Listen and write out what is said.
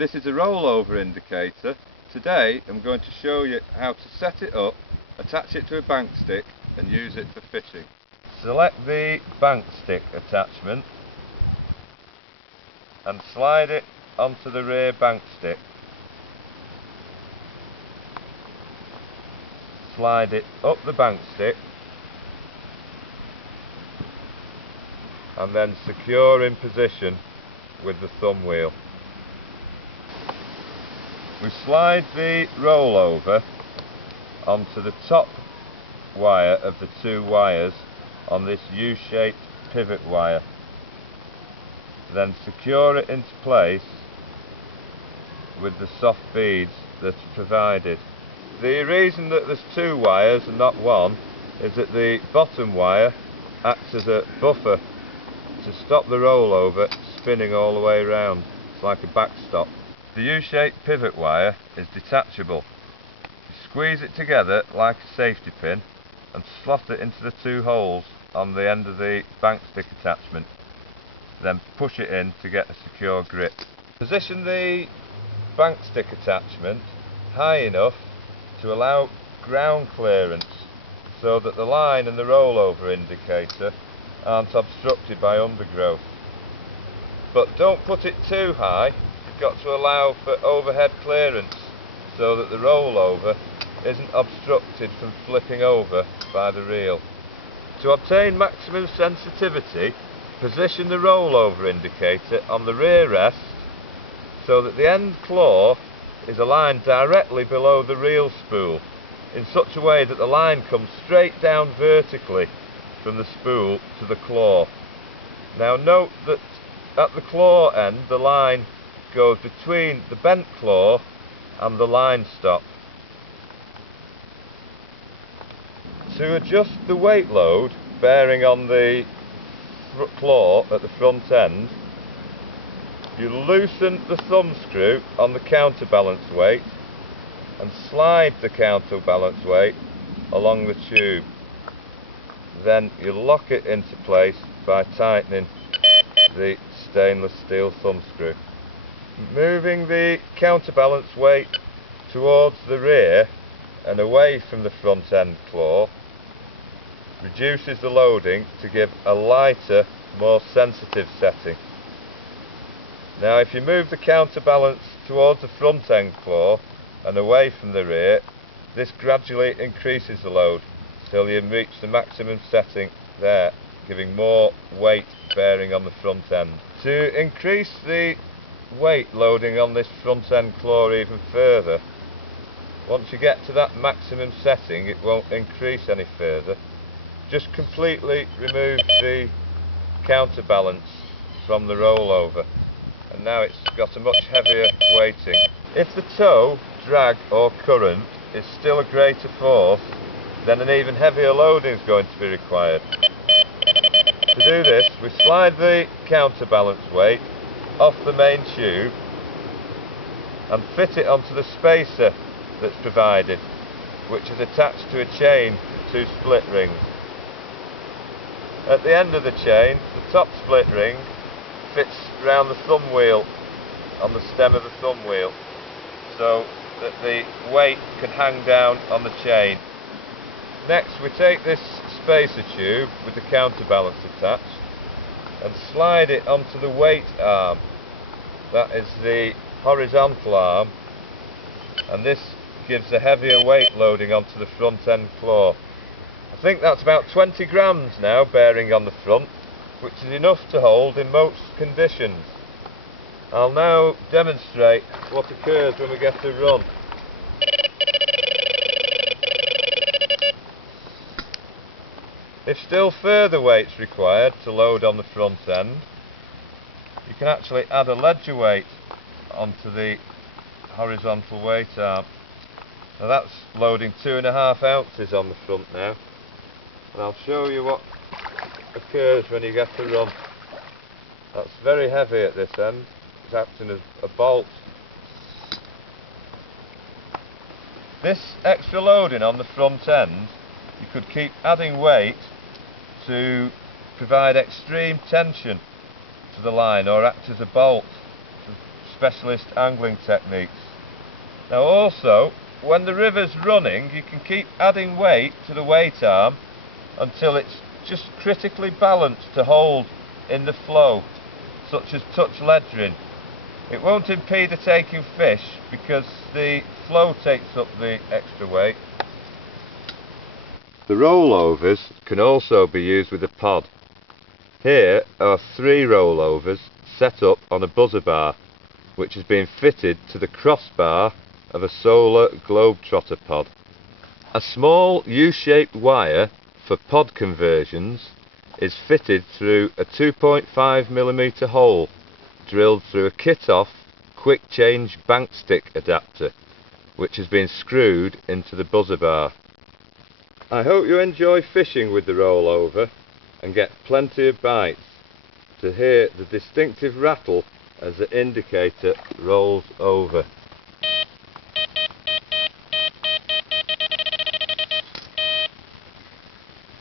This is a rollover indicator. Today I'm going to show you how to set it up, attach it to a bank stick and use it for fishing. Select the bank stick attachment and slide it onto the rear bank stick. Slide it up the bank stick and then secure in position with the thumb wheel. We slide the rollover onto the top wire of the two wires on this U-shaped pivot wire. Then secure it into place with the soft beads that's provided. The reason that there's two wires and not one is that the bottom wire acts as a buffer to stop the rollover spinning all the way around. It's like a backstop. The U-shaped pivot wire is detachable. You squeeze it together like a safety pin and slot it into the two holes on the end of the bank stick attachment. Then push it in to get a secure grip. Position the bank stick attachment high enough to allow ground clearance so that the line and the rollover indicator aren't obstructed by undergrowth. But don't put it too high. You've got to allow for overhead clearance so that the rollover isn't obstructed from flipping over by the reel. To obtain maximum sensitivity, position the rollover indicator on the rear rest so that the end claw is aligned directly below the reel spool in such a way that the line comes straight down vertically from the spool to the claw. Now note that at the claw end the line goes between the bent claw and the line stop. To adjust the weight load bearing on the claw at the front end, you loosen the thumb screw on the counterbalance weight and slide the counterbalance weight along the tube. Then you lock it into place by tightening the stainless steel thumb screw. Moving the counterbalance weight towards the rear and away from the front end claw reduces the loading to give a lighter, more sensitive setting. Now if you move the counterbalance towards the front end claw and away from the rear, this gradually increases the load till you reach the maximum setting there, giving more weight bearing on the front end. To increase the weight loading on this front end claw even further, once you get to that maximum setting it won't increase any further. Just completely remove the counterbalance from the rollover and now it's got a much heavier weighting. If the tow, drag or current is still a greater force, then an even heavier loading is going to be required. To do this, we slide the counterbalance weight off the main tube and fit it onto the spacer that's provided, which is attached to a chain with two split rings. At the end of the chain, the top split ring fits round the thumb wheel on the stem of the thumb wheel so that the weight can hang down on the chain. Next we take this spacer tube with the counterbalance attached and slide it onto the weight arm. That is the horizontal arm, and this gives a heavier weight loading onto the front end claw. I think that's about 20 grams now bearing on the front, which is enough to hold in most conditions. I'll now demonstrate what occurs when we get a run. If still further weight's required to load on the front end, you can actually add a ledger weight onto the horizontal weight arm. Now that's loading 2.5 ounces on the front now, and I'll show you what occurs when you get a run. That's very heavy at this end, it's acting as a bolt. This extra loading on the front end, you could keep adding weight to provide extreme tension to the line or act as a bolt to specialist angling techniques. Now also, when the river's running, you can keep adding weight to the weight arm until it's just critically balanced to hold in the flow, such as touch ledgering. It won't impede the taking fish because the flow takes up the extra weight. The rollovers can also be used with a pod. Here are 3 rollovers set up on a buzzer bar, which has been fitted to the crossbar of a solar globetrotter pod. A small U-shaped wire for pod conversions is fitted through a 2.5mm hole drilled through a kit-off quick change bank stick adapter, which has been screwed into the buzzer bar. I hope you enjoy fishing with the rollover and get plenty of bites to hear the distinctive rattle as the indicator rolls over.